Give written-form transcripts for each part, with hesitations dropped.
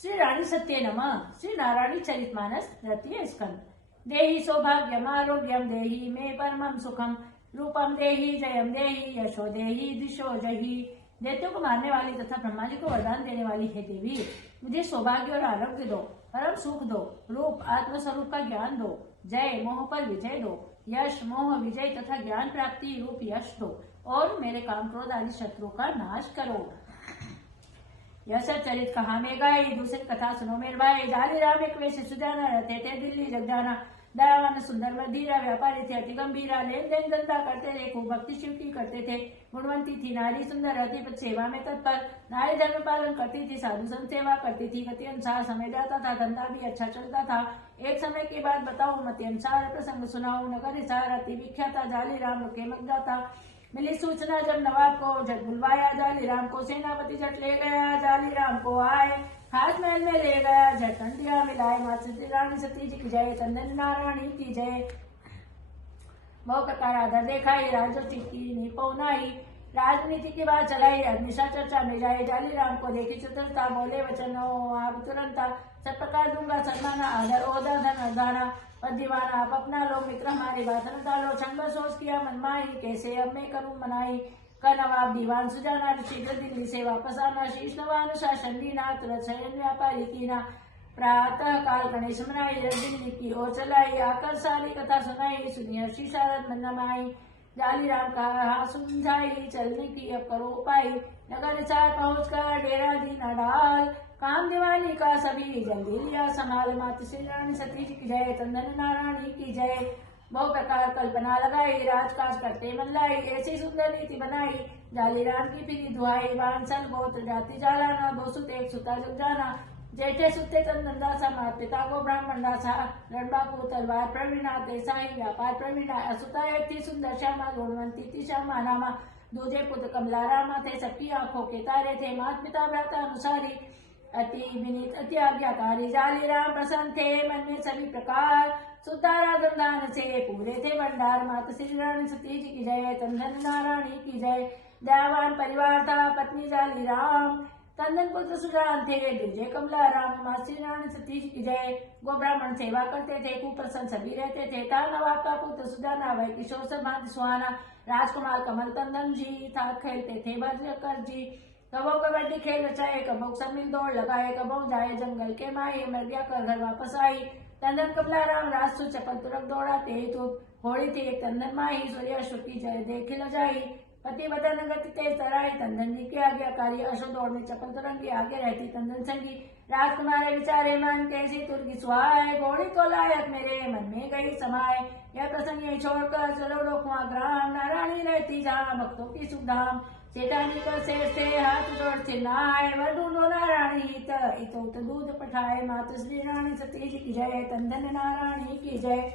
श्री रानी सत्ये नमः। श्री नारायणी चरितमानस द्वितीय स्कंद। देहि सौभाग्यम आरोग्यम देहि मे परमं सुखम रूपम देहि जयम देहि यशो देहि दिशो जहि। दैत्यों को मारने वाली तथा ब्रह्मा जी को वरदान देने वाली है देवी, मुझे सौभाग्य और आरोग्य दो, परम सुख दो, रूप आत्मस्वरूप का ज्ञान दो, जय मोह पर विजय दो, यश मोह विजय तथा ज्ञान प्राप्ति रूप यश दो, और मेरे काम क्रोध आदि शत्रुओं का नाश करो। यह सब चरित कहा में गाई, दूसरी कथा सुनो मेरे भाई। जाली राम एक वैसे सुजाना, रहते थे दिल्ली जगजाना, दयावान सुंदर मधीरा, व्यापारी थे अति गंभीरा, लेन देन धंधा करते थे, खूब भक्ति शिव की करते थे। गुणवंती थी नारी सुंदर, रहती पति सेवा में तत्पर, नारी धर्म पालन करती थी, साधु संत सेवा करती थी, गति अनुसार समय जाता था, धंधा भी अच्छा चलता था। एक समय की बात बताऊं, मति अनुसार प्रसंग सुनाऊं। नगर हिसार अति विख्याता, जाली राम रुके मग जाता। मिली सूचना जब नवाब को, झट बुलवाया जाली राम को, सेनापति झट ले गया जाली राम को आए, हाथ महल में ले गया, झट कंडिया मिलाए। माता रानी सती जी की जय, चंदन नारायणी की जय। बहु प्रकार आदर देखाई, राजोचित की निपौनाई, राजनीति की बात चलाई, अग्निशा चर्चा में जाए। जाली राम को देखी चतुरता, बोले वचन आप तुरंता, सब प्रकार दूंगा सम्मान आदर ओदा धन अर्धाना। और दीवाना आप अपना लो, मित्र हमारी बात न टालो, क्षण सोच किया मन माही, कैसे अब मैं करूं मनाई। का नवाब दीवान सुजाना, शीघ्र दिल्ली से वापस आना, शीश नवान शासन दीना, तुरंत शयन व्यापारी कीना। प्रातः काल गणेश मनाई, दिल्ली की ओर चलाई, आकर सारी कथा सुनाई, सुनी हर्षि शारद मन नमाई। जाली राम कहा सुझाई, चलने की अब करो उपाय, नगर चार पहुँच कर डेरा दीना डाल, काम दीवानी का सभी जल्दी लिया संभाल। माता श्री रानी सती जी की जय, चंदन नारायणी की जय। बहु प्रकार कल्पना लगाई, राजकाज करते मन लाई, ऐसी सुंदर नीति बनाई, जाली राम की फिरी दुहाई। बांसल गोत्र जाति जालाना, दो सुत एक सुता जग जाना, जेठे सुते चंदन दासा, मात पिता को ब्राह्मण दासा, रणबाकू तलवार प्रवीणा, तेसा ही व्यापार प्रवीणा। असुता एक थी सुंदर श्यामा, गुणवंती थी श्यामा नामा, दूजे पुत्र कमला रामा थे, सबकी आंखों के तारे थे, मात पिता भ्राता अनुसारी, अति विनीत अति आज्ञाकारी। जाली राम प्रसन्न थे मन में सभी प्रकार, सुतारा गंधान से पूरे थे भंडार। माता श्री रानी सती जी की जय, चंदन नारायणी की जय। दयावान परिवार था, पत्नी जाली राम, चंदन पुत्र सुजान थे, दूजे कमला राम। माता श्री रानी सती जी की जय। गो ब्राह्मण सेवा करते थे, कुप्रसन्न सभी रहते थे, था नवाब का पुत्र सुजाना, वह किशोर सब भांति सुहाना। राजकुमार कमल तंदन जी था, खेलते थे भजकर जी, कबो कबड्डी खेल रचाए, कबो सम्मिल दौड़ लगाए, कबो जाए जंगल के माए, मर गया कर घर वापस आई। तंदन कमला राम राजसु चपल तुरक दौड़ाते, तो घोड़ी थी एक तंदन माही, सूर्य अश्व की जय देख ल जाई। पति बदन गति तेज तराई, तंदन जी के आज्ञाकारी, अश्व दौड़ में चपल तुरंगी, आगे रहती तंदन संगी। राजकुमार विचारे मन, कैसी तुर्की सुहाए, घोड़ी तो लायक मेरे मन में गई समाये। यह प्रसंग यही छोड़कर चलो डोकुआ ग्राम, नारायणी रहती जहाँ भक्तों की सुधाम। सेठानी कर शेष थे हाथ जोड़ चिल्लाए, वर ढूंढो नारायणी इतो दूध पठाए। माता श्री रानी सती जी की जय, चंदन नारायणी की जय।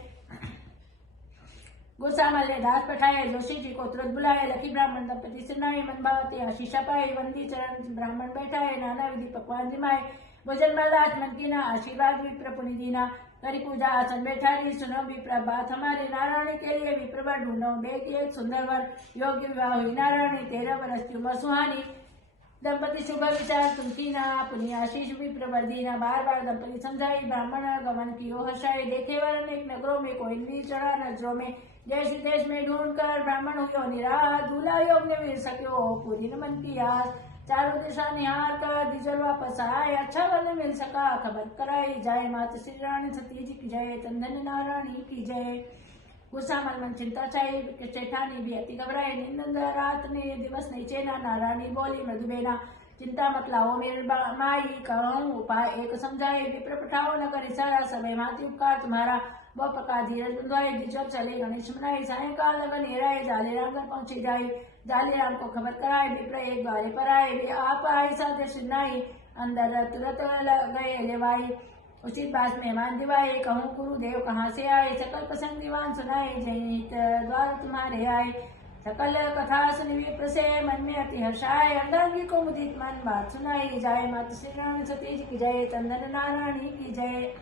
गुस्सामल ने दास पठाए, जोशी जी को तुरंत बुलाए, लकी ब्राह्मण दंपति सुनाए, मन भावती आशीषा पाए, वंदी चरण ब्राह्मण बैठाए, नाना विधि पकवान जिमाए, भोजन बलात् मन कीना, आशीर्वाद विप्र पुनि दीना। करी पूजा आसन बैठारी, सुनो विप्र बात हमारी, नारायणी के लिए विप्र वर ढूंढो, बेटी एक सुंदर वर, योग्य विवाह हुई नारायणी, 13 वर्ष की उम्र सुहानी। दंपति शुभ विचार तुम कीना, पुनि आशीष विप्र वर दीना। बार बार दंपति समझाई, ब्राह्मण गमन की ओ हर्षाई, देखे वर अनेक नगरों में, कोई नहीं चढ़ा नजरों में, देश विदेश में ढूंढ कर ब्राह्मण हुई निराश, दूल्हा योग ने मिल सको पूरी न मन की आस। चारों दिशा निहार कर दिजल वापस आए, अच्छा वन मिल सका खबर कराई जाए। माता श्री रानी सती जी की जय, चंदन नारायणी की जय। गुस्सा मन मन चिंता छाई, चेठानी भी अति घबराई, निंद रात ने दिवस नहीं चेना, नारायणी बोली मृदुबेना, चिंता मत लाओ मेरे माई, कहूँ उपाय एक समझाए, विप्र पठाओ न कर इशारा, समय माती उपकार तुम्हारा। वह प्रकार धीरज बंधवाए, दिजल चले गणेश मनाई, सायंकाल लगन हेराए, जाली राम घर पहुंची जाई। जाली राम को खबर कराए, विप्र एक द्वारे पर आए, वे आप आई साधे सुनाई, अंदर तुरंत गए लेवाई। उचित बात मेहमान दिवाए, कहूँ गुरुदेव कहाँ से आए, सकल प्रसंग दीवान सुनाए, जनित द्वार तुम्हारे आए। सकल कथा सुन विप्र से मन में अति हर्षाए, अर्धांगी को मुदित मन बात सुनाई जाए। माता श्री रानी सती जी की जय, चंदन नारायणी की जय।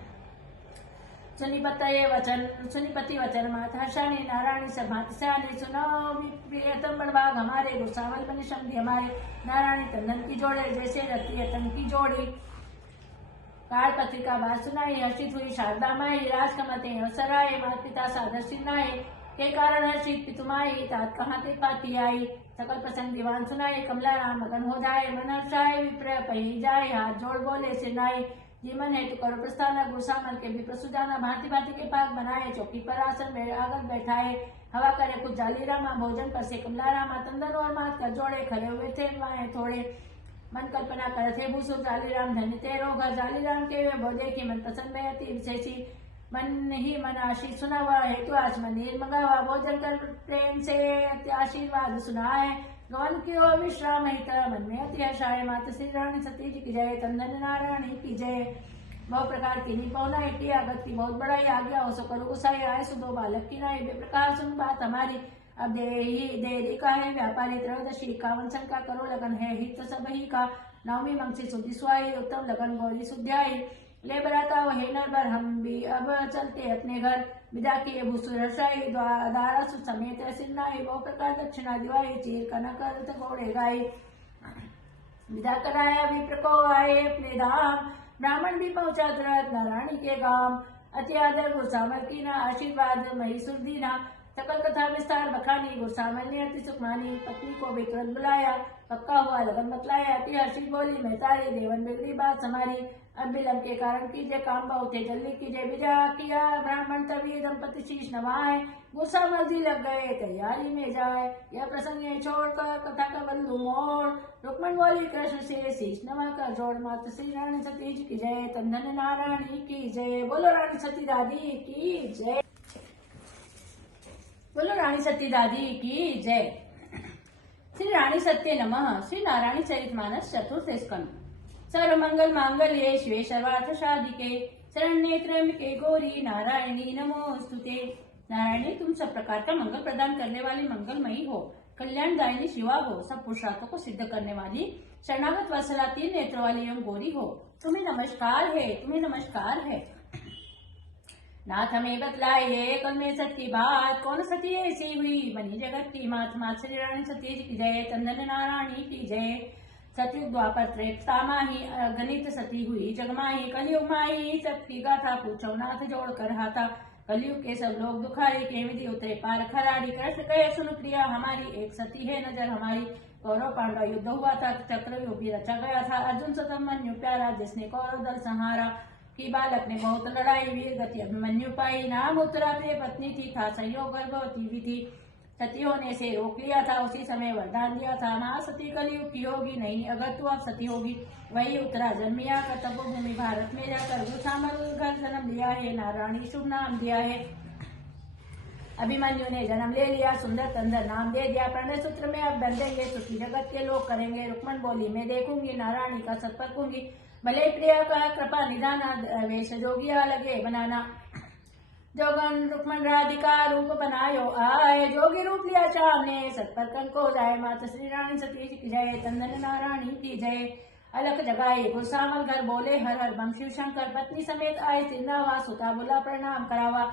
सुनिपति वचन माता हर्षाणी, नारायणी सभात सयानी, सुनो प्रियतम बड़भाग हमारे, गुस्सावल बने शब्दी हमारे, नारायणी तंदन की जोड़े, जैसे रति यतन की जोड़ी। काल पत्रिका बात सुनाई, हर्षित हुई शारदा माई, राजकमते अवसर आए, माता पिता सादर सिरनाए, के कारण हर्षित पितुमाई, तात कहाँ ते पाती आई, सकल प्रसंग दीवान सुनाए, कमला राम मगन हो जाए, मन हर्षाए, विप्र पही जाए, हाथ जोड़ बोले सिरनाई, जीवन हेतु करो प्रस्थान, गुरसामन के भी प्रसुजाना, भांति भांति के पाक बनाए, चौकी पर आसन में आगत बैठाए, हवा करे कुछ जाली रामा, भोजन पर से कमला रामा, तंदन और मात कर जोड़े, खड़े हुए थे माए थोड़े, मन कल्पना कर थे भूसुर जाली राम, धन्य तेरो घर जाली राम के वे बोले की मन प्रसन्न में अति विशेषी, मन ही मन आशीष सुना हुआ हेतु आचमन नीर मंगावा, भोजन कर प्रेम से आशीर्वाद सुनाए, गवन की ओर विश्राम हित, मन में अति हर्षाए, माता श्री रानी सती जी की जय, तंदन नारायणी की जय। बहु प्रकार की निपौना इटी आगत की बहुत बड़ाई, आज्ञा हो सो करो गुसाई, आए सुदो बालक की नाई, बेप्रकार सुन बात हमारी, अब देरी का है व्यापारी, त्रयोदशी 51 शंका करो लगन है हित सब ही का, नवमी मंगसी सुधि सुहाई, उत्तम लगन गौरी सुध्याई, ले बराता वही नरबर, हम भी अब चलते अपने घर, विदा किए भूसुर हर्षाई, दारा सुत समेत सिरनाई, बहु प्रकार दक्षिणा दिवाई, चीर कनक घोड़े गाई, विदा कराया विप्र को आए अपने धाम, ब्राह्मण भी पहुंचा तुरंत नारायणी के गांव, अति आदर गुरसामल की ना, आशीर्वाद महिसुर दीना, सकल कथा विस्तार बखानी, गुरसामल ने अति सुख मानी, पत्नी को भी तुरंत बुलाया, पक्का हुआ लगन बतलाया, अति हर्षित बोली मैं तारी, देवन बिगड़ी बात हमारी, अब विलंब के कारण कीजिए काम बहुत है, जल्दी कीजिए, विदा किया ब्राह्मण तभी दंपति शीश नवाए, गुस्सामल जी लग गए तैयारी में जाए, यह प्रसंग ये छोड़कर कथा का बंधु मोड़, रुक्मण बोली कृष्ण से शीश नवा कर जोड़, माता श्री रानी सती जी की जय, तंदन नारायणी की जय, बोलो रानी सती दादी की जय, बोलो रानी सती दादी की जय। श्री रानी सत्य नमः। श्री नारायणी चरितमानस चतुर्थ स्कंद। सर्व मंगल मांगल्ये शिवे सर्वार्थ साधिके, शरण्ये त्र्यंबके गौरी नारायणी नमोस्तुते। नारायणी तुम सब प्रकार का मंगल प्रदान करने वाली मंगलमयी हो, कल्याणदायिनी शिवा हो, सब पुरुषार्थों को सिद्ध करने वाली शरणागत वत्सला 3 नेत्र वाली एवं गौरी हो, तुम्हें नमस्कार है, तुम्हें नमस्कार है। नाथ हमें बतलाइए कल में सत्य बात, कौन सती ऐसी हुई बनी जगत की मात, मात श्री रानी सती जी की जय, तंदन नारायणी की जय। सतयुग द्वापर त्रेता माही, गणित सती हुई जगमाही, कलयुग माही सत की गाथा, पूछो नाथ जोड़ कर हाथा, कलयुग के सब लोग दुखारी, के विधि उतरे पार खरारी, कृष्ण कहे सुन प्रिया हमारी, एक सती है नजर हमारी, कौरव पांडव युद्ध हुआ था, चक्रव्यूह भी रचा गया था, अर्जुन सतमन्यु प्यारा, जिसने कौरव दल संहारा, की बालक ने बहुत लड़ाई, वीर गति अभिमन्यु पाई, नाम उत्तरा प्रिय पत्नी थी, था संयोग गर्भवती भी थी, सती होने से रोक लिया था, उसी समय वरदान दिया था, महासती कलयुग की होगी नहीं, अगर तू अब सती होगी, वही उत्तरा जन्मिया कर तपोभूमि भारत में जाकर गुरसामल घर जन्म लिया है, नारायणी शुभ नाम दिया है। अभिमन्यु ने जन्म ले लिया, सुंदर तंदर नाम दे दिया, प्रणय सूत्र में अब बंधेंगे, सुखी जगत के लोग करेंगे, रुक्मण बोली मैं देखूंगी नारायणी का सत परखूंगी, भले प्रिया का कृपा निधाना, वेश जोगिया लगे बनाना, जोगन रुक्मण राधिका रूप बनायो आए, जोगी रूप लिया चाव ने सत्पर कन को जाए, माता श्री रानी सती जी की जय, तंदन नारायणी की जय। अलख जगाए गुरसामल घर बोले हर हर बम शिव शंकर, पत्नी समेत आए सिरनावा, सुता बोला प्रणाम करावा,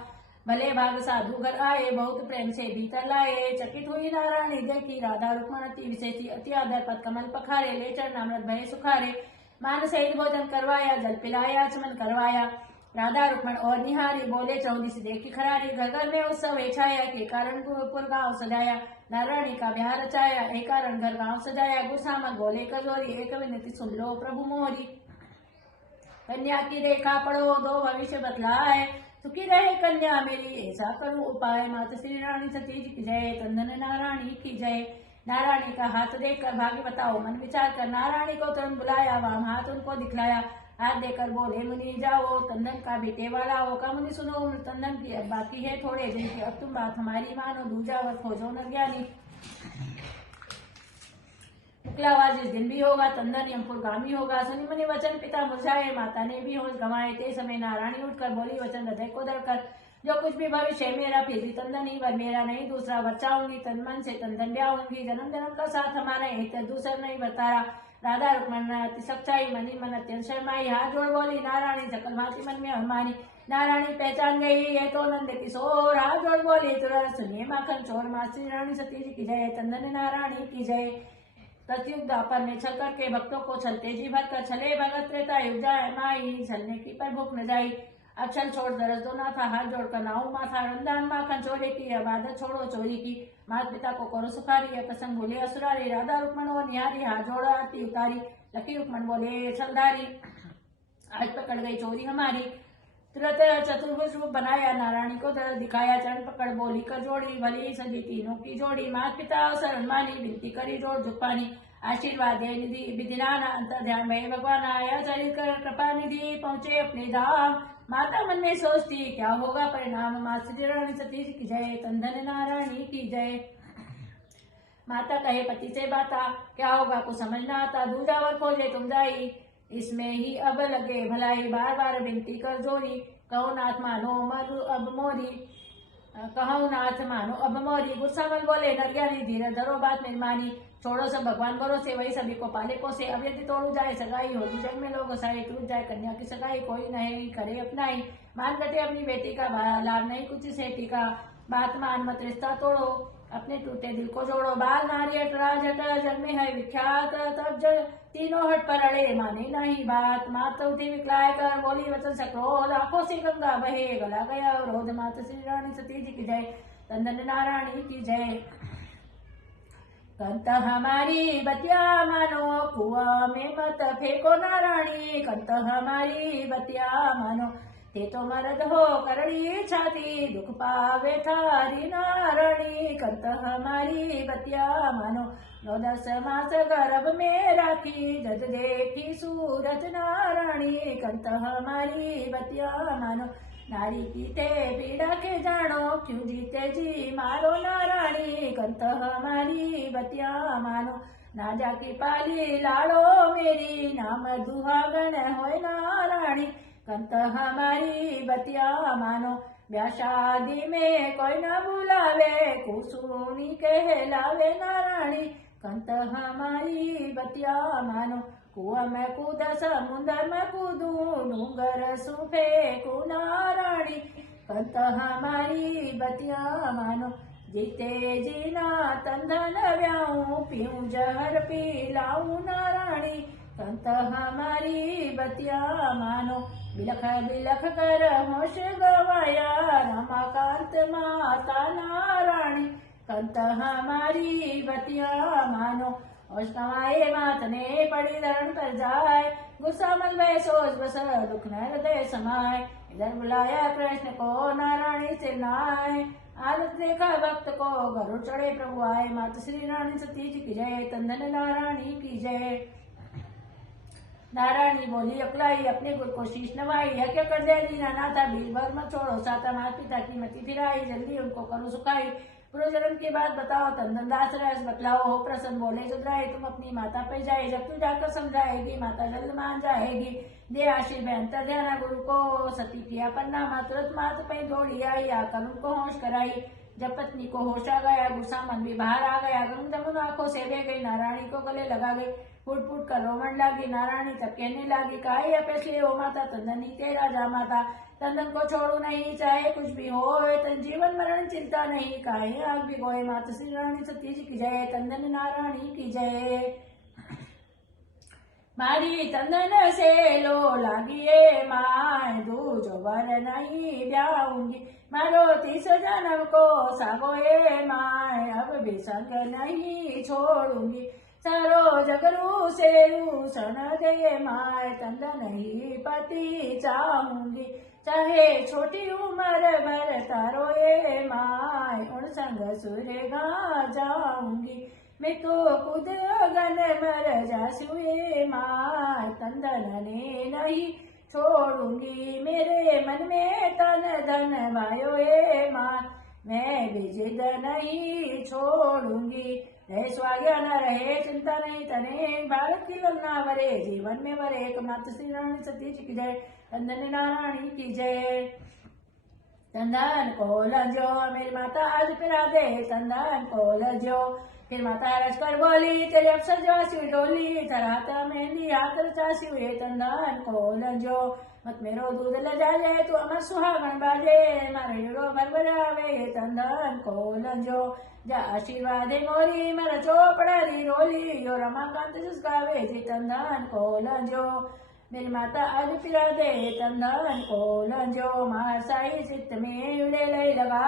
भले भाग साधु घर आए, बहुत प्रेम से भीतर लाए, चकित हुई नारायणी देखी, राधा रुक्मण अति विशेषी, अति आदर पद कमल पखारे, ले चरणामृत भय सुखारे, मान सहित भोजन करवाया, जल पिलाया, चमन करवाया, राधा रुक्मण और निहारी, बोले चौदिस देखी खरारी, घर घर में उत्सव छाया, के कारण गुरुपुर गांव सजाया, नारायणी का ब्याह रचाया, एक कारण घर गांव सजाया, गुरसामल बोले कजोरी, एक विनती सुन लो प्रभु मोरी, कन्या की रेखा पढ़ो दो भविष्य बतलाए, सुखी रहे कन्या मेरी ऐसा करूं उपाय, माता श्री रानी सती जी की जय, तंदन नारायणी की जय। नारायणी का हाथ देखकर भाग्य बताओ, मन विचार कर नारायणी को तुरंत बुलाया, वाम हाथ उनको दिखलाया, हाथ देकर बोले मुनि जाओ, तंदन का बेटे वाला हो, का मुनि सुनो तंदन की अब बाकी है थोड़े दिन की, अब तुम बात हमारी मानो, दूजा वर खोजो न ज्ञानी, मुकलावा जिस दिन भी होगा तंदन यमपुरगामी होगा, सुनी मुनि वचन पिता मुरझाए, माता ने भी होश गंवाए, ते समय नारायणी उठकर बोली वचन हृदय को धरकर, जो कुछ भी भविष्य मेरा फिर भी तंदन ही वर मेरा नहीं, दूसरा वर चाहूंगी, तन मन से तंदन ब्याहूंगी, जन्म जन्म का साथ हमारा एक दूसरा नहीं बतारा, राधा रुक्मण अति सच्चाई मनी मन अत्यंत शर्माई, हाथ जोड़ बोली नारायणी सकल भांति मन में हमारी, नारायणी पहचान गई ये तो नंद किशोर, हाथ जोड़ बोली तुरंत सुनिए माखन चोर, माँ श्री रानी सती जी की जय, तंदन नारायणी की जय। सतयुग द्वापर में छल करके भक्तों को छलते जी भर कर छले भगत त्रेता युग जाए माई छलने की पर भूख न जाई। अब छल छोड़ दरस दो ना था हाथ जोड़कर नाऊ माथा रमदान माखन चोरी की अब आदत छोड़ो चोरी की। माता पिता को करो सुखारी यह प्रसंग भूले असुरारी राधा रुक्मण और निहारी हाथ जोड़ा आरती उतारी। लकी रुक्मण बोले छलधारी आज पकड़ गई चोरी हमारी। तुरंत चतुर्भुज रूप बनाया नारायणी को दर दिखाया चरण पकड़ बोली कर जोड़ी भली सजी तीनों की जोड़ी। माता पिता शरण मानी विनती करी जोड़ झुक पानी। आशीर्वाद दे निधि विधिनाना अंतर ध्यान में भगवान आया चरित कर कृपा निधि पहुंचे अपने धाम। माता मन में सोचती क्या होगा परिणाम। माँ श्री रानी सती की जय तंदन नारायणी की जय। माता कहे पति से बाता क्या होगा कुछ समझ न आता। दूजावर खोजे तुम जाई इसमें ही अब लगे भलाई। बार बार विनती कर जोरी कहो नाथ मानो मरु अब मोरी। कहो नाथ मानो अब मोरी। गुस्सामल बोले नरज्ञानी धीरे धरो बात मेरी मानी। छोड़ो सब भगवान भरोसे वही सभी को पाले पोसे। अब यदि तोड़ू जाए सगाई होगी जग में लोग साई टूट जाए कन्या की सगाई कोई नहीं करे अपनाई। मान गटे अपनी बेटी का लाभ नहीं कुछ सेठी का। बात मान मत रिश्ता तोड़ो अपने टूटे दिल को जोड़ो। बाल नारी अटरा जट जग में है विख्यात तब जग तीनों हट पर अड़े माने नहीं बात। माता उठी विकलाय कर बोली वचन सक्रोध आंखों से गंगा बहे गला गया रोध। माता श्री रानी सती जी की जय तंदन नारायणी की जय। कंत हमारी बतिया मानो कुआ में मत फेंको नारायणी। कंत हमारी बतिया मानो ते तो मरद हो करड़ी छाती दुख पावे थारी नारायणी। कंत हमारी बतिया मानो 9-10 मास गर्भ में राखी जद देखी सूरज नारायणी। कंत हमारी बतिया मानो नारी की ते पीड़ा के जानो क्यों जीते जी मारो नारायणी। कंत हमारी बतिया मानो ना जाकी पाली लाड़ो मेरी नाम दुहागन होए नारायणी। कंत हमारी बतिया मानो ब्याह शादी में कोई न बुलावे कुसुनी कहलावे नारायणी। कंत हमारी बतिया मानो कुआ में कूद समुंदर में कूदू डूंगर सुफे को नारायणी। कंत हमारी बतिया मानो जीते जीना तंदन व्याऊं पीऊं जहर पीलाऊं नारायणी। कंत हमारी बतिया मानो बिलख बिलख कर होश गवाया रमाकांत माता नारायणी। कंत हमारी बतिया मानो होश गवाए मात ने पड़ी धरण पर जाए। गुस्सा मन में सोच बस दुख न हृदय समाए। इधर बुलाया कृष्ण को नारायणी से नाय। आदत देखा भक्त को गरुड़ चढ़े प्रभु आए। माता श्री रानी सती जी की जय तंदन नारायणी की जय। नारायणी बोली अकलाई अपने गुरु को शीश नवाई। यह क्या कर दिया दीना नाथा भील भर मत छोड़ो साता माता पिता की मति फिराई। जल्दी उनको करो सुखाई पूर्व जन्म की बात बताओ तंदन दास रस बतलाओ हो प्रसन्न बोले सुधराए। तुम अपनी माता पे जाए जब तू जाकर समझाएगी माता जल्द मान जाएगी। दे आशीष बेहतर ध्याना गुरु को सती किया पन्ना माँ तुरंत मात पे दौड़ी आई आकर उनको होश कराई। जब पत्नी को होश आ गया गुस्सा मन भी बाहर आ गया। गंग जमुन आंखों से बह गई नारायणी को गले लगा गई। फुट फुट कर रोमन लागी नारायणी तब कहने लगी काहे अपेक्षे ओ माता तंदन ही तेरा जा माता। तंदन को छोड़ू नहीं चाहे कुछ भी हो तन जीवन मरण चिंता नहीं काहे आग भी गोए। माता श्री रानी सती जी की जय तंदन नारायणी की जय। मारी तंदन से लो लागिए माय दूजो वर नहीं ब्याऊंगी। मारो 30 जन्म को सागोए माय अब भी संग नहीं छोड़ूंगी। सरो जगरू से रूषण दे माय तंदन ही पति चाहूंगी। चाहे छोटी उम्र भर तारोए माय उन संग सुरेगा जाऊंगी। मैं तो खुद अगन मर जासुए माय तंदन ने नहीं छोड़ूंगी। मेरे मन में तन धन वायोए माय मैं भी जिद नहीं छोड़ूंगी। रहे स्वाज्ञा न रहे चिंता नहीं तने भारत की ललना वरे जीवन में वरे। एक माता श्री रानी सती जी की जय तंदन नारायणी की जय। तंदन को लजो मेरी माता आज फिरा दे तंदन को लजो फिर माता रच कर बोली, तेरे अफसर जासी डोली, थराता मेहंदी हाथ रचासी हुए तंदन को लंजो, मत मेरो दूध ल जाजे तू अमर सुहागण बाजे, मारे हीरो भरभरावे तंदन को लंजो, जा आशीर्वादे मोरी मर चोपड़ी रोली, यो रमाकांत जिसगावे जी तंदन को लंजो, मेरी माता आज फिरा दे तंदन को लंजो, महासाई चित्त में उड़े लई लगा,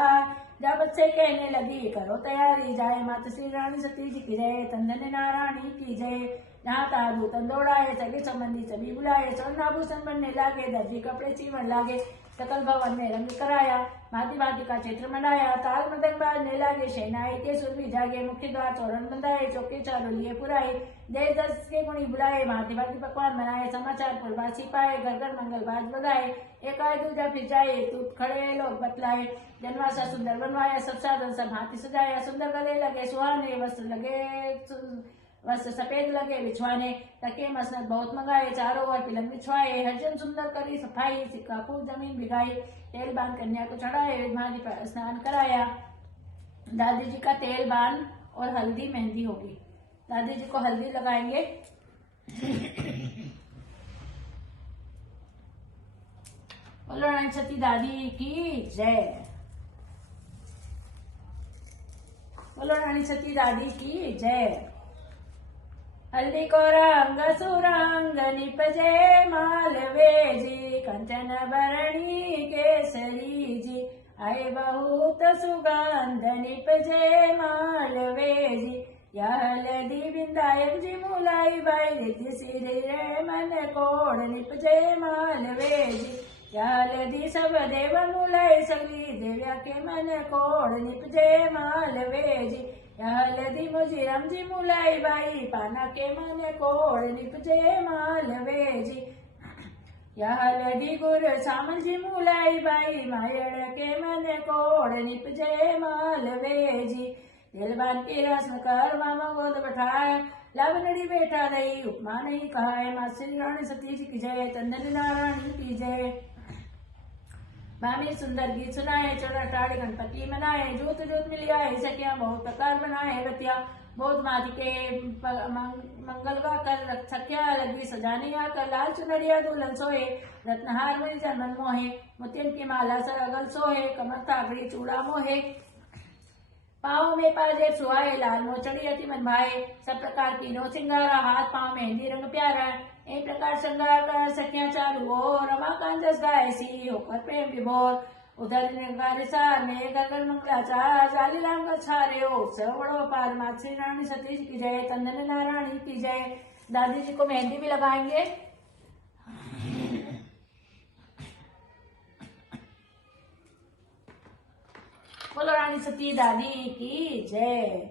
जब से कहने लगी करो तैयारी, जाए माता श्री रानी सती जी की जय, तंदन नारायणी की जय, जहाँ ताबू तंदोड़ाए, सगे संबंधी सभी बुलाए, स्वर्णाभूषण बनने लागे, दर्जी कपड़े सीवन लागे, सकल भवन में रंग कराया, भांति भांति का चित्र मनाया, ताल मृदंग बाजने लागे, शहनाई के सुर भी जागे, मुख्य द्वार तोरण बंधाए, चौके चारों लिए पुराए, देश दस के गुणी बुलाए, भांति भांति पकवान बनाए, समाचार पुरवासी पाए, घर घर मंगल बाज बधाए, एक आए दूजा फिर जाए, तूत खड़े लोग बतलाए, जनवासा सुंदर बनवाया, सब साधन सब हाथी सजाया, सुंदर गले लगे सुहाने, वस्त्र लगे वस्त्र सफेद लगे बिछवाने, तके मसनत बहुत मंगाए, चारों ओर पिलंग बिछवाए, हरजन सुंदर करी सफाई, सिक्का फूल जमीन भिगाई, तेल बांध कन्या को चढ़ाए, विधि पर स्नान कराया, दादी जी का तेल बांध और हल्दी मेहंदी होगी, दादी जी को हल्दी लगाएंगे। बोलो रानी सती दादी की जय, बोलो रानी सती दादी की जय। हल्दी को रंग सुरंग निपजे मालवे जी, कंचन भरणी केसरी जी, आए बहुत सुगंध निपजे मालवे जी, यह हल्दी बिंदायक जी मुलाई बाई, रिद्धि सिद्धि रे मन कोड निपजे मालवे जी, यह हल्दी सब देव मुलाई, सगली देव्या के मन कोड निपजे मालवे जी, यह हल्दी मुझी राम जी मुलाई बाई, पाना के मन कोड निपजे मालवे जी, यह हल्दी गुर सामल जी मुलाई बाई, मायड़ के मन कोड निपजे मालवे जी, दिलबान की रस्म कर मामा गोद बैठाए, लावनड़ी बैठा रही उपमा नहीं कहा, माँ श्री रानी सती जी की जय, तंदन नारायणी की जय। भामी सुंदर गीत सुनाए, चौड़ा टाड़ गणपति मनाए, जूत जूत मिलिया सखिया बहुत प्रकार बनाए, रतिया बहुत माती के मंगल गा कर सखिया लगी सजाने आकर, लाल चुनरिया दुल्हन सोहे, रत्नहार मणि चंदन मोहे, मोतियन की माला सर अगल सोहे, कमर थागड़ी चूड़ा मोहे, पाँव में पाजेब सुहाए, लाल मोचड़ी अति मन भाए, सब प्रकार की नो सिंगारा, हाथ पाँव मेहंदी रंग प्यारा, एक प्रकार श्रृंगार कर सखियां चारू ओर, रमाकांत जस गाय सी होकर प्रेम विभोर, उधर सार में गगन मंगलाचार, जाली राम का छारे उत्सव बड़ो पार, माँ श्री रानी सती जी की जय, तंदन नारायणी की जय। दादी जी को मेहंदी भी लगाएंगे। बोलो रानी सती दादी की जय।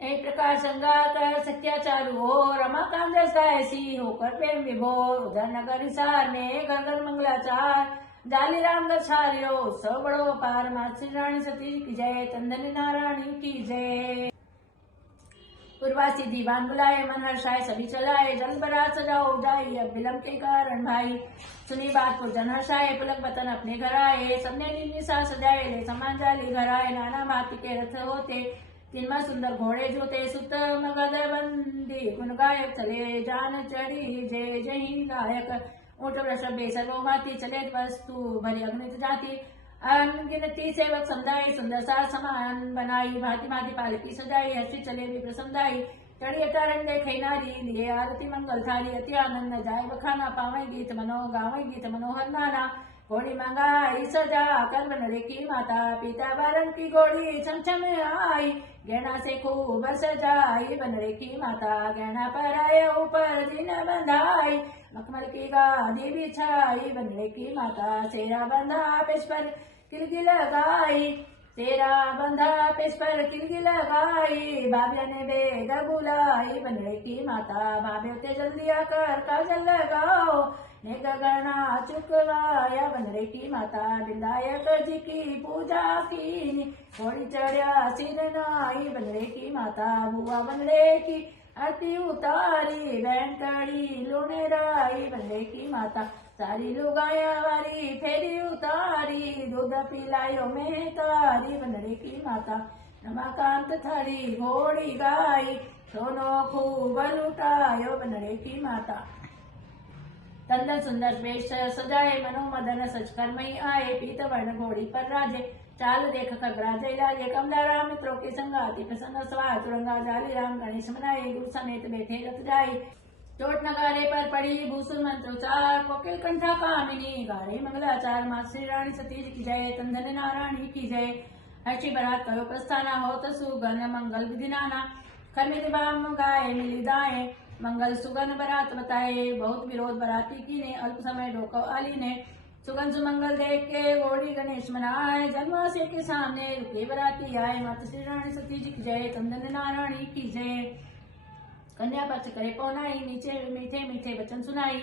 एक प्रकार श्रृंगार कर सत्या चारू ओर, रमाकांत जैसा ऐसी होकर प्रेम विभोर, उधर नगर हिसार में घर घर मंगलाचार, जाली राम घर छारियो सब बड़ो पार, माँ श्री रानी सती की जय, तंदन नारायणी की जय। पूर्वासी दीवान बुलाए, मन हर्षाए सभी चलाए, जल्द बरात सजाओ जाई, अब विलम्ब के कारण भाई, सुनी बात को जन हर्षाए, पुलक बतन अपने घर आए, सबने निसा सजाए, ले समान जाली घर आए, नाना भांति के रथ होते, तिनमा सुंदर घोड़े जोते, सुत मगध बंदी गुण गायक, चले जान चढ़ी जय जय गायक, ऊंट वृषभ सर्वोमाती, चले वस्तु भरी अग्नित जाती, अनगिनती सेवक समुदाय, सुंदर सा समान बनाई, भांति भांति पालकी सजाई, हर्षि चले विप्र समुदाय, चढ़ी अटारण देखे नारी, लिए आरती मंगल थारी, अति आनंद जाय बखाना, पावे गीत मनो गावे गीत मनोहर नाना, घोड़ी मंगाई सजा कर बनरे की माता, पीता बारन की घोड़ी छम छम आई, गहना से खूब सजाई बनरे की माता, गहना पर आए ऊपर दिन बंधाई, मखमल की गादी बिछाई बनरे की माता, सेरा बंधा पेश पर किलकी लगाई, तेरा बंधा पेश पर किलकी लगाई, भाभ्या ने बेग बुलाई बनरे की माता, भाभ्या ते जल्दी आकर काजल लगाओ, ने गगना चुकवाया बनरे की माता, विनायक जी की पूजा की, घोड़ी चढ़िया सिर नाई बनरे की माता, बुआ बनरे की आरती उतारी, बहन कड़ी लुने राई बनरे की माता, सारी लुगाया वारी फेरी उतारी दूध पिलायो में तारी बनरे की माता रमाकांत थारी घोड़ी गाई सोनो खूब लुटायो बनरे की माता तंदन सुंदर वेश सजाए मनोमदन सच कर्मई आए पीत वर्ण घोड़ी पर राजे चाल देख खगरा जय लागे कमलारा मित्रों के संगाति प्रसन्न सवार तुरंगा जाली राम गणेश मनाए गुरु समेत बैठे रथ जाए चोट नगारे पर पड़ी भूसुर मंत्रोच्चार कोकिल कंठा कामिनी गारे मंगलाचार माँ श्री रानी सतीज की जय तंदन नारायणी की जय हर्षि बरात करो प्रस्थाना हो सुगन मंगल विधि नाना खरमित बाम गाये मिली दाए मंगल सुगन बरात बताए बहुत विरोध बराती की ने अल्प समय रोको आली ने सुगन सुमंगल देख के गोड़ी गणेश मनाए जन्माशय के सामने रुके बराती आए माता श्री रानी सती जी की जय तंदन नारायणी की जय कन्या पक्ष करे पौनाई नीचे मीठे मीठे वचन सुनाई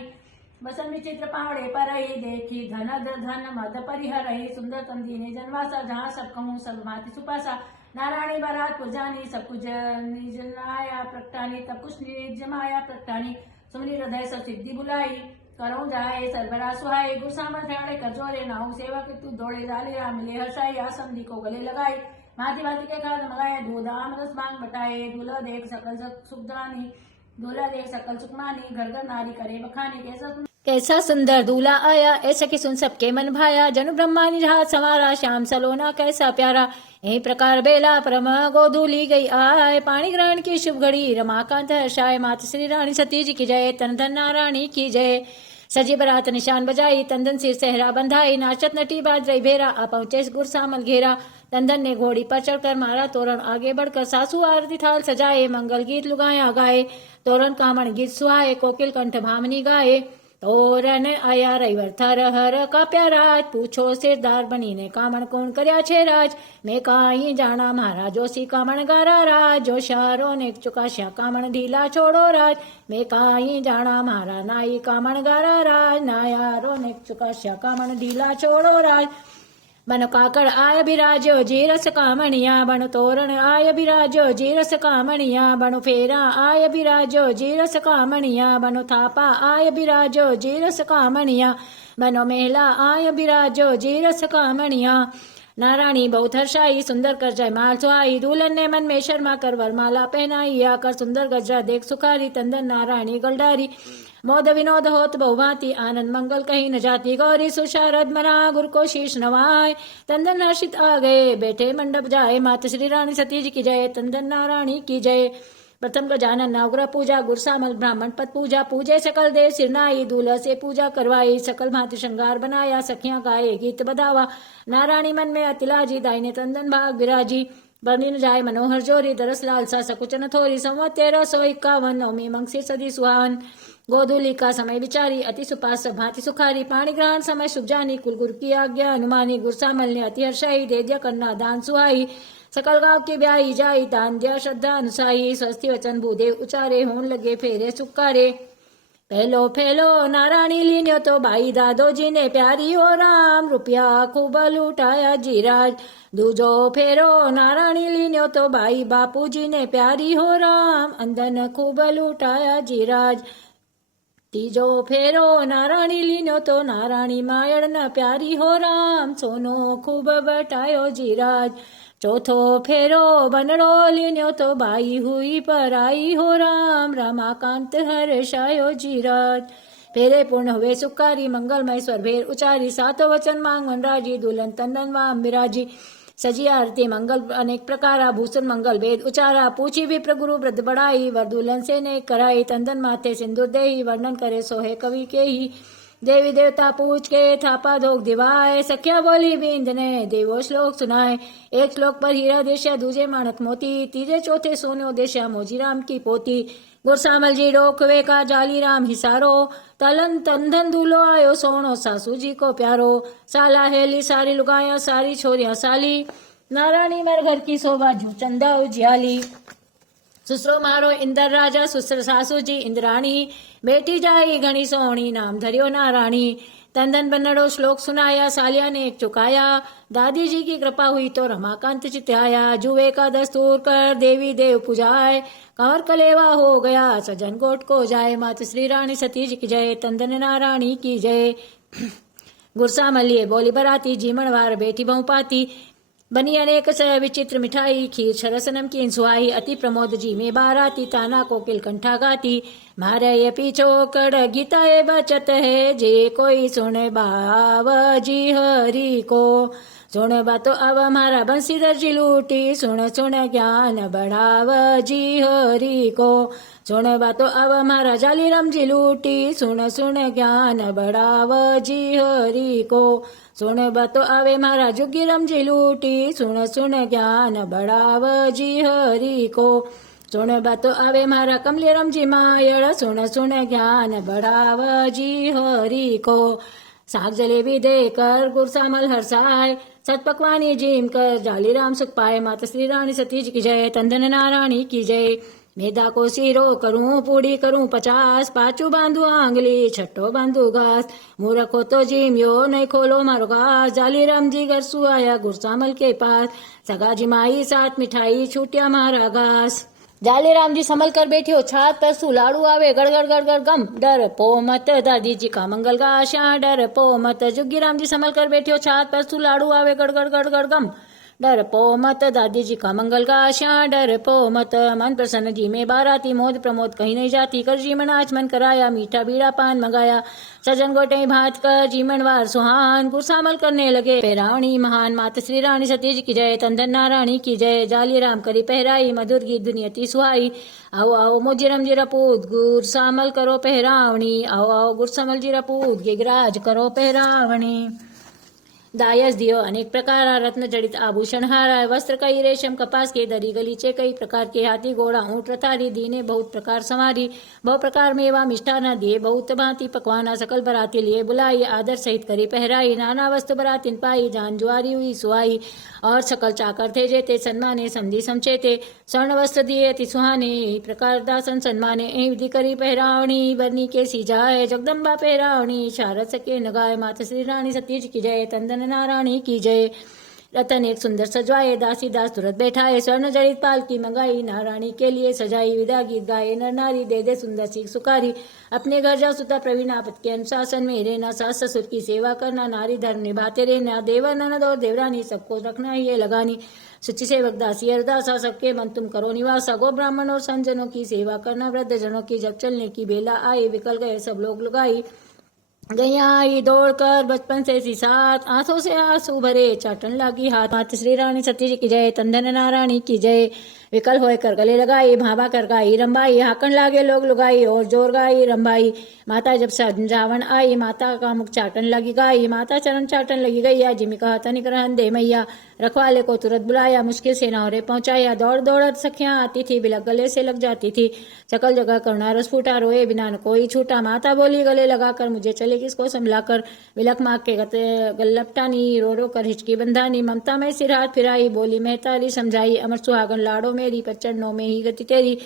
बसन विचित्र पावड़े पर रही देखी धन धन मद परिहर रही सुंदर तंदी ने जनवासा जहाँ सब कहूँ सब भांति सुपासा नारायणी बारात पुजानी सब कुछ निज आया प्रगटानी तब कुछ निज माया प्रगटानी सुमनी हृदय सब सिद्धि बुलाई करो जाए सरबरा सुहाए गुरु सामर्थ्य अड़े कचोरे नाऊ सेवक तू दौड़े जाले राम मिले हर्षाई आसंदी को गले लगाई भांति भांति के खाद मंगाए दूध आम रस मांग बटाए दूल्हा देख सकल सुखदानी दूल्हा देख सकल सुखमानी घर घर नारी करे बखानी कैसा सुंदर दूल्हा आया ऐसा कि सुन सबके मन भाया जनु ब्रह्मा निजहात संवारा श्याम सलोना कैसा प्यारा यही प्रकार बेला परम गोधूली गई आय पाणी ग्रहण की शुभ घड़ी रमाकांत हर्षाय माता श्री रानी सती जी की जय तन धन नारायणी की जय सजी बरात निशान बजाई तंदन सिर सहरा बंधाई नाचत नटी बाज रही भेरा आ पहुंचे गुर सामल घेरा तंदन ने घोड़ी पर चढ़कर मारा तोरण आगे बढ़कर सासू आरती थाल सजाए मंगल गीत लुगाया गाए तोरण कामण गीत सुहाए कोकिल कंठ भामनी गाए तोरण आया रविवर थर हर का प्याराज पूछो सिरदार बनी ने कामण कौन કર્યા છે રાજ મેં કાંઈ જાણા મારા જોશી કામણ ગારા રાજ જો શારો ને ચુકાશ્યા કામણ ઢીલા છોડો રાજ મેં કાંઈ જાણા મારા નાઈ કામણ ગારા રાજ નાયારો ને ચુકાશ્યા કામણ ઢીલા છોડો રાજ बन काकड़ आय बिराजो जीरस कामणिया बन तोरण आय बिराजो जीरस कामणिया बन फेरा आय बिराजो जीरस कामणिया बन थापा आय बिराजो जीरस कामणिया बनो मेला आय बिराजो जीरस कामणिया नारायणी बहुत हर्षाई सुंदर कर जय माल सुहाई दुल्हन ने मन में शर्मा कर वरमाला पहनाई आकर सुंदर गजरा देख सुखारी तंदन नारायणी गलडारी मोद विनोद होत बहुभांति आनंद मंगल कहीं न जाती गौरी सुशारद मना गुरु को शीश नवाय तंदन हर्षित आ गए बैठे मंडप जाए माता श्री रानी सती जी की जय तंदन नारायणी की जय प्रथम गजानन नवग्रह पूजा गुरसामल ब्राह्मण पद पूजा पूजे सकल देव सिरनाई दूल्हा से पूजा करवाई सकल भांति श्रृंगार बनाया सखियां गाए गीत बधावा नारायणी मन में अतिलाजी दाइने तंदन भाग विराजी बनी न जाए मनोहर जोरी दरस लालसा सकुचन थोरी संवत 1351 नवमी मंगसी सदी सुहान गोधूली का समय विचारी अति सुपास भांति सुखारी पाणी ग्रहण समय शुभ जानी कुल गुरु की आज्ञा अनुमानी गुरसामल ने अति हर्षाई दे दिया करना दान सुहाई सकल गांव की ब्याई जाई दान दिया श्रद्धा अनुसाई स्वस्ति वचन भूदेव उचारे होन लगे फेरे सुकारे पहलो फैलो नारायणी लीन्यो तो भाई दादो जी ने प्यारी हो राम रुपया खूब लुटाया जीराज दूजो फेरो नारायणी लीन्यो तो भाई बापू जी ने प्यारी हो राम अंदन खूब लुटाया जीराज तीजो फेरो नारायणी लीन्यो तो नारायणी मायड़ न प्यारी हो राम सोनो खूब बटायो जीराज चौथो फेरो बनड़ो लीन्यो तो बाई हुई पराई हो राम रमाकांत हर्षायो जीराज फेरे पूर्ण हुए सुकारी मंगलमय स्वर भेर उचारी सातो वचन मांग वनराजी दुल्हन तंदन वाम विराजी सजी आरती मंगल अनेक प्रकारा भूषण मंगल वेद उचारा पूछी विप्र गुरु वृद्ध बढ़ाई वर दुल्हन से ने कराई तंदन माथे सिंदूर देही वर्णन करे सोहे कवि के ही देवी देवता पूछ के थापा धोक दिवाए सख्या बोली बिंद ने देवो श्लोक सुनाए एक श्लोक पर हीरा देशा दूजे माणक मोती तीजे चौथे सोनो देशा मोजीराम की पोती गुरसामल जी रोकवे का जाली राम हिसारो तलन तंदन दूल्हो आयो सोनो सासू जी को प्यारो साला हेली सारी लुगाया सारी छोरिया साली नारायणी मेरे घर की शोभा जू चंदा उजियाली सुसरो मारो इंदर राजा सुसर सासू जी इंद्राणी बेटी जाई घणी सोहणी नाम धरियो नारायणी तन धन बन्नड़ो श्लोक सुनाया, सालिया ने एक चुकाया। दादी जी की कृपा हुई तो रमाकांत चित्त आया। जुए का दस्तूर कर देवी देव पुजाए, कंवर कलेवा हो गया सजन गोट को जाए। मात श्री रानी सती जी की जय, तंदन नारायणी की जय। गुरसा मलिए बोली बराती, जीमणवार बैठी बहु पाती। बनी अनेक स विचित्र मिठाई, खीर छरस नमकीन सुहाई। अति प्रमोद जी में बाराती, ताना कोकिल कंठा गाती। मारे ये पीछो कड़ गीता ए बचत है, जे कोई सुने बाव जी हरि को। सुन बातो अब हमारा बंसीधर जी लूटी, सुन सुन ज्ञान बढ़ाव जी हरि को। सुन बातो अब हमारा जालीराम जी लूटी, सुन सुन ज्ञान बढ़ाव जी हरि को। सुन बातो आवे मारा जुगीराम जी लूटी, सुन सुन ज्ञान बढ़ाव जी हरि को। सुन बातो आवे मारा कमलेराम जी मायड़, सुन सुन ज्ञान बढ़ाव जी हरि को। साग जलेबी देकर गुरसामल हरसाए, सत पकवानी जीम कर जालीराम सुख पाए। माता श्री रानी सती जी की जय, तंदन नारायणी की जय। मैदा को सीरो करूं पूड़ी करूं 50, पाचू बांधू आंगली छठो बांधू घास। मूर्खो तो जीमियो नहीं खोलो मारो घास, जालीराम जी घर सुआया गुरसामल के पास। सगा जिमाई साथ मिठाई छूटिया मारा घास। जालीराम जी संभल कर बैठी हो छात पर सु, लाड़ू आवे गड़गड़ गड़गड़ गम। डर पो मत दादी जी का मंगल गाशा, डर पो मत। जुग्गीराम जी संभल कर बैठी हो छात पर सु, लाड़ू आवे गड़गड़ गड़गड़ गम। डर पो मत दादी जी का मंगल गाशा, डर पो मत। मन प्रसन्न जी में बाराती, मोद प्रमोद कहीं नहीं जाती। कर जीवन आचमन कराया, मीठा बीड़ा पान मंगाया। सजन गोटे भात कर जीवनवार सुहान, गुरसामल करने लगे पहरावणी महान। माता श्री रानी सती जी की जय, तंदन नारायणी की जय। जालीराम करी पहराई, मधुर गीत दुनियती सुहाई। आओ आओ मोजीरम जी रपूत, गुरसामल करो पहरावणी। आओ आओ गुरसामल जी रपूत, गिगराज करो पहरावणी। दायस दियो अनेक प्रकार रत्न जड़ित आभूषण हारा। वस्त्र कई रेशम कपास के, दरी गलीचे कई प्रकार के। हाथी घोड़ा ऊंट रथारी, दीने बहुत प्रकार संवारी। बहु प्रकार मेवा मिष्ठाना दिए, बहुत भांति पकवाना। सकल बराती लिए बुलाई, आदर सहित करी पहराई। नाना वस्तु बरातीन पाई, जान जुआरी हुई सुहाई। और सकल चाकर थे जेते, सन्माने समझी समझेते। स्वर्ण वस्त्र दिए ति सुहाने, प्रकार दासन सन्माने। विधि करी पहरावणी, बरनी के सी जाए। जगदम्बा पहरावणी, शारद सके नगाए। माता श्री रानी सती जी की जय, तंदन नारायणी की जय। रतन एक सुंदर सजवाए, दासी दास तुरंत बैठाए। स्वर्ण जड़ित पालकी मंगाई, नारायणी के लिए सजाई। विदा गीत गाए नर नारी, दे दे सुंदर सीख सुकारी। अपने घर जा सुता प्रवीण, आपत के अनुशासन में रहना। सास ससुर की सेवा करना, नारी धर्म निभाते रहना। देवर ननद और देवरानी सबको रखना ही है लगानी। सुचि सेवक दासी अरदासा, सबके मन तुम करो निवासा। गो ब्राह्मण और संजनों की सेवा करना, वृद्ध जनों की जब चलने की बेला आई। विकल गए सब लोग लगाई, गैया आई दौड़कर बचपन से सी साथ। आंसू से आंसू भरे चाटन लागी हाथ। माता श्री रानी सती जी की जय, तंदन नारायणी की जय। विकल होए कर गले लगाई, भाभा कर गाई रंबाई। हाकन लागे लोग लुगाई, और जोर गाई रंबाई। माता जब समझावन आई, माता का मुख चाटन लगी गाई। माता चरण चाटन लगी गैया, जिमी कहा तनिक रहन दे मैया। रखवाले को तुरंत बुलाया, मुश्किल से नौरे पहुंचाया। दौड़ दौड़ सखियां आती थी, बिलक गले से लग जाती थी। सकल जगह करुणा रस फूटा, रोए बिना न कोई छूटा। माता बोली गले लगाकर, मुझे चले किसको संभलाकर। बिलक माँ के गलपटानी, रो रो कर हिचकी बंधानी। ममता में सिर हाथ फिराई, बोली महतारी समझाई। अमर सुहागन लाड़ो मेरी, पर चरणों में ही गति तेरी।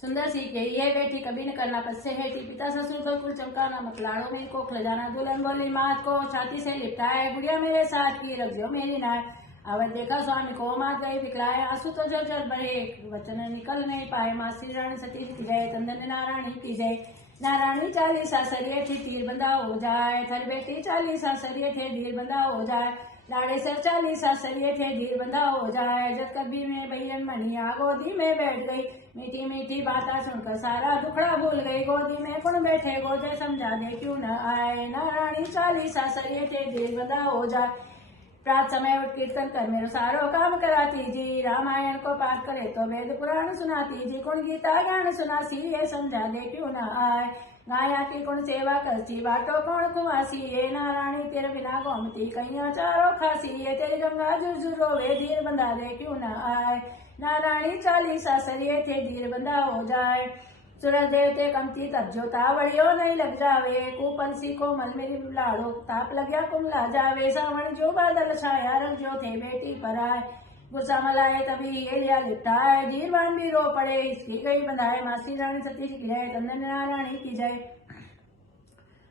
सुंदर सी यही है बेटी, कभी न करना पस्से हेठी। पिता ससुर को कुल चमकाना, मत लाड़ो मेरी को खिलाना। दुल्हन बोली मात को छाती से लिपटाए, बुढ़िया मेरे साथ की रख दो मेरी नाय। अवध देखा स्वामी को मात गई दिखलाए, आंसू तो जल जल बहे, वचन निकल नहीं पाए। माँ श्री रानी सती की जय, तंदन नारायणी की जय। नारायणी 40 सासरिये थी, तीर बंधा हो जाए। थर बेटी 40 सासरिये थे, धीर बंधा हो जाए। लाड़े सर 40 सासरिये थे, धीर बंधा हो जाए। जब कभी में भैयन मणिया गोदी में बैठ गई, मीठी मीठी बातें सुनकर सारा दुखड़ा भूल गई। गोदी में कौन बैठे गोदे समझा दे क्यों न आए। नारायणी 40 सासरिये थे, धीर बंधा हो जाए। प्रात समय उठ कीर्तन कर मेरे सारो काम कराती जी। रामायण को पाठ करे तो वेद पुराण सुनाती जी। गुण गीता ज्ञान सुनासी, ये समझा दे क्यों न आए। गाया की गुण सेवा करती, बाटो कौन खुमासी। ये नारायणी तेरे बिना गोमती, कैया चारो खासी। ये तेरी गंगा झुरझुर रोवे, धीर बंधा दे क्यों न आए। नारायणी 40 सासरिये थे, धीर बंधा हो जाए। सूरज देवते कमती तब जो तावड़ियो नहीं लग जावे। कुपलसी को मल मेरी लाड़ो, ताप लग्या कुमला जावे। सावण जो बादल छाया, रंग जो थे बेटी पर आए। गुस्सा मलाए तभी ये लिया लिपटाए, धीरवान भी रो पड़े इसकी गई बंधाए। माँ श्री रानी सती जी की जय, तंदन नारायणी की जय।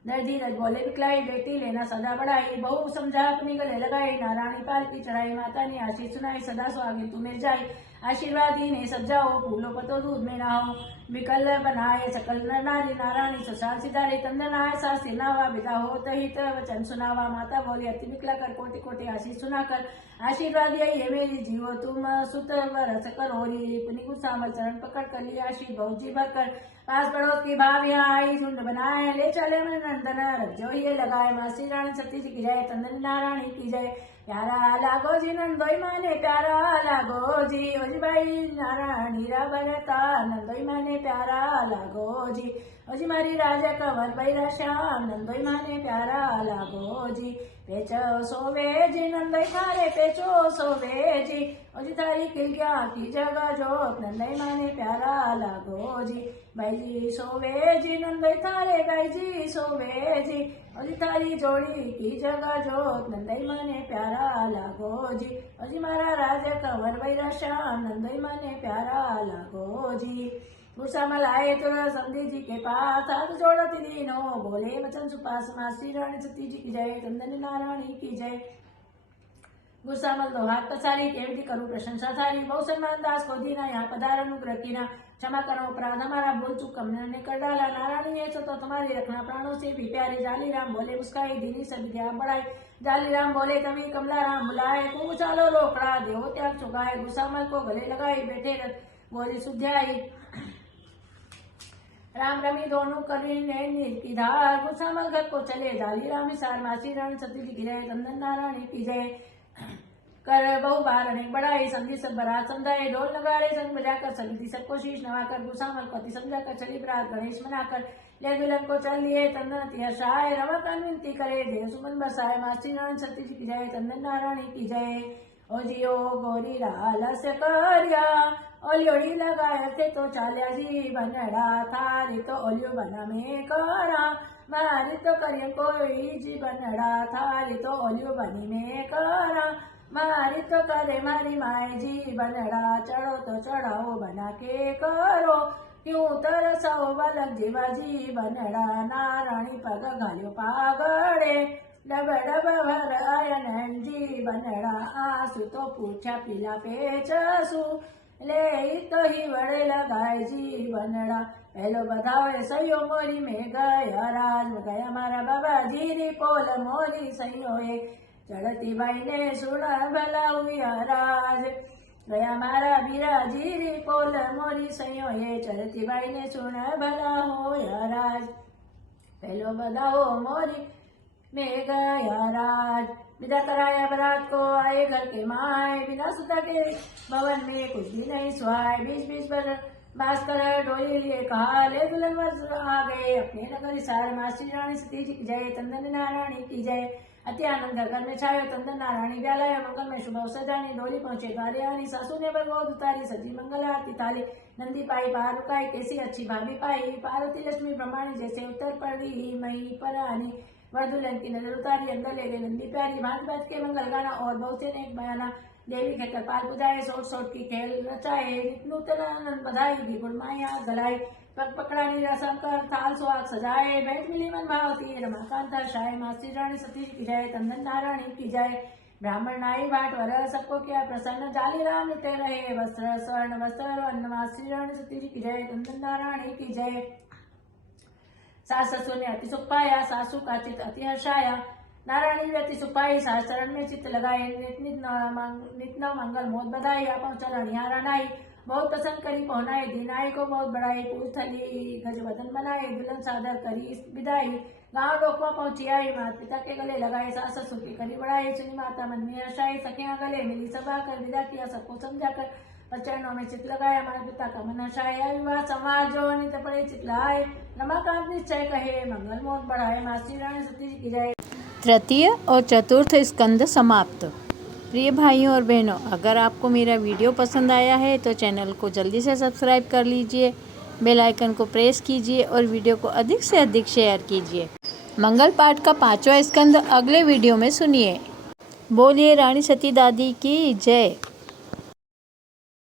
दर्दी रज बोले बिकलाई, बेटी लेना सदा बढ़ाई, बहू समझा अपनी गले लगाई, नारायणी पालकी चढ़ाई, माता ने आशीष सुनाई, सदा सुहागिन तू मेरी जाई, आशीर्वादी ने सब जाओ, फूलों पतो दूध में नहाओ, विकल बनाए सकल नर नारी, नारायणी ससुराल सिधारे, तंदन आए सास नावा, विदा हो तहित वचन सुनावा, माता बोली अति विकला कर, कोटि कोटि आशीष सुनाकर, आशीर्वाद यही है मेरी जीवो तुम, सुत वरस करोरी, पुनि गुस्सामल चरण पकड़ कर लिया आशीष बहुत जी भर कर, पास पड़ोस की भाव यहाँ आई, झुंड बनाए, ले चले मन नंदन, रख जो ये लगाए, माँ श्री रानी सती जी की जय, तंदन नारायणी की जय, प्यारा लागो जी नंदोई माने, प्यारा लागो जी, ओजी भाई नारायणी रा भरता, नंदोई माने प्यारा लागो जी, ओजी मारी राजा कंवर बैरा श्याम, नंदोई माने प्यारा लागो जी, पेचो सोवे जी नंदोई मारे पेचो सोवे जी, ओजी थारी किलिया की जगह जोत, नंदोई माने प्यारा लागो जी, भाई जी सोवे जी नंदोई थारे भाई जी सोवे जी, ओजी थारी जोड़ी की जगह जोत, नंदोई माने प्यारा लागो जी, ओजी मारा राजा कंवर बैरा श्याम, नंदोई माने प्यारा लागो जी, गुस्सामल आए तुरंत समधी जी के पास, हाथ जोड़ती दीनो बोले वचन सुपास, माँ श्री रानी सती जी की जय, तंदन नारायणी की जय, गुस्सामल दो हाथ पसारी, केवटी करूँ प्रशंसा सारी, बहु सन्मान दास को दीना, यहाँ पधार अनुग्रह कीना, क्षमा करो अपराध हमारा, भूल चूक हमने कर डाला, नारायणी ऐसा तो तुम्हारी रखना प्राणों से भी प्यारे, जाली राम बोले मुस्काई, दीनी सभी ध्यान बढ़ाई, जाली राम बोले तभी कमला राम बुलाए, खूब चालो रोकड़ा देहो त्याग चुकाए, गुस्सामल को गले लगाई, बैठे रथ बोली सुध्याई, राम रमी दोनों करी ने नील की धार, गुस्सामल घर को चले, जाली राम सार, माँ श्री रानी सती जी की जय, तंदन नारायणी की जय, कर बहु बार अनेक बढ़ाई, संधि सब बरात समझाए, ढोल नगाड़े संग बजाकर, समिति सबको शीश नवाकर, गुस्सामल को अति समझाकर, चली बरात गणेश मनाकर, ले दुल्हन को चल लिए, तंदन अति हर्षाए, रमाकांत विनती करे, देव सुमन बरसाए, माँ श्री रानी सती जी की जय, तंदन नारायणी की जय, ओ जियो गोरी लालस करिया, ओलियोड़ी लगाए थे तो चाल्या जी बनड़ा, थारी तो ओलियो बना में करा, मारी तो करिए कोई जी बनड़ा, थारी तो ओलियो बनी में करा, मारी तो करे मारी माए जी बनड़ा, चढ़ो तो चढ़ाओ बना के करो, क्यों तरसाओ बालक जीवा जी बनड़ा, नारायणी पग घालियो पागड़े, डब डब भर आयन जी बनड़ा, आंसू तो पूछा पीला पेचसू, ले तो ही बड़े लगाए जी बनड़ा, पहलो बधावे सयो मोरी में गया राज, गया मारा बाबा जी री पोल मोरी सयो एक, चढ़ती बाई ने सुना भला हुआ राज, गया मारा बीरा जी री पोल मोरी सयो ये, चढ़ती बाई ने सुना भला होया राज, पहलो बधाओ मोरी में गया राज, विदा कराया बरात को आए घर के माए, बिना सुता के भवन में कुछ भी नहीं सुहाए, बीच बीच पर बास कर डोली लिए कहा, ले दुल्हन वर आ गए अपने नगर सार, माँ श्री रानी सती जी की जय, तंदन नारायणी की जय, अति आनंद घर में छायो, तंदन नारायणी ब्यालाया, मंगल में शुभ अवसर जानी, डोली पहुंचे द्वारे आनी, सासू ने बरगोद उतारी, सजी मंगल आरती ताली, नंदी पाई पार रुकाई, कैसी अच्छी भाभी पाई, पार्वती लक्ष्मी ब्रह्माणी जैसे उत्तर पड़ी मई पर आनी, वह दुल्हन की नजर उतारी, अंदर ले गए नंदी प्यारी, भांत बैठ के मंगल गाना और बहुत से नेक बयाना, देवी के कपाल पुजाए, सोट सोट की खेल रचाए, नूतन आनंद बधाई दी गुड़माया गलाई, पग पकड़ानी रसम कर थाल सुहाग सजाए, बैठ मिली मन भावती रमाकांत हर्षाए, माँ श्री रानी सती की जय, तंदन नारायणी की जय, ब्राह्मण नाई बाट वर सबको किया प्रसन्न, जाली राम लुटे रहे वस्त्र स्वर्ण वस्त्र वर्ण, माँ श्री रानी सती की जय, तंदन नारायणी की जय, सास ससुर ने अति सुख पाया, सासू का चित्त अति हर्षाया, नारायणी भी अति सुख पाई, सास चरण में चित्त लगाए, नित मंगल मोद बधाई, आप चल अनिहारा नाई, बहुत पसंद करी पहुनाई, दीनाई को बहुत बढ़ाई, पूछ थली गज वदन बनाए, दुल्हन सादर करी विदाई, गांव डोकवा पहुंची आई, माता पिता के गले लगाए, सास ससुर की करी बढ़ाई, सुनी माता मन में हर्षाई, सखियां गले मिली सभा कर विदा किया, सबको समझाकर चरणों में चित लगाया, माता पिता का मन हर्षाया, विवाह समाज जो अनित पड़े चितलाए, रमाकांत निश्चय कहे, मंगल मोद बढ़ाए, माँ श्री रानी सती जी की जय। तृतीय और चतुर्थ स्कंद समाप्त। प्रिय भाइयों और बहनों, अगर आपको मेरा वीडियो पसंद आया है तो चैनल को जल्दी से सब्सक्राइब कर लीजिए, बेल आइकन को प्रेस कीजिए और वीडियो को अधिक से अधिक शेयर कीजिए। मंगल पाठ का 5वां स्कंद अगले वीडियो में सुनिए। बोलिए रानी सती दादी की जय।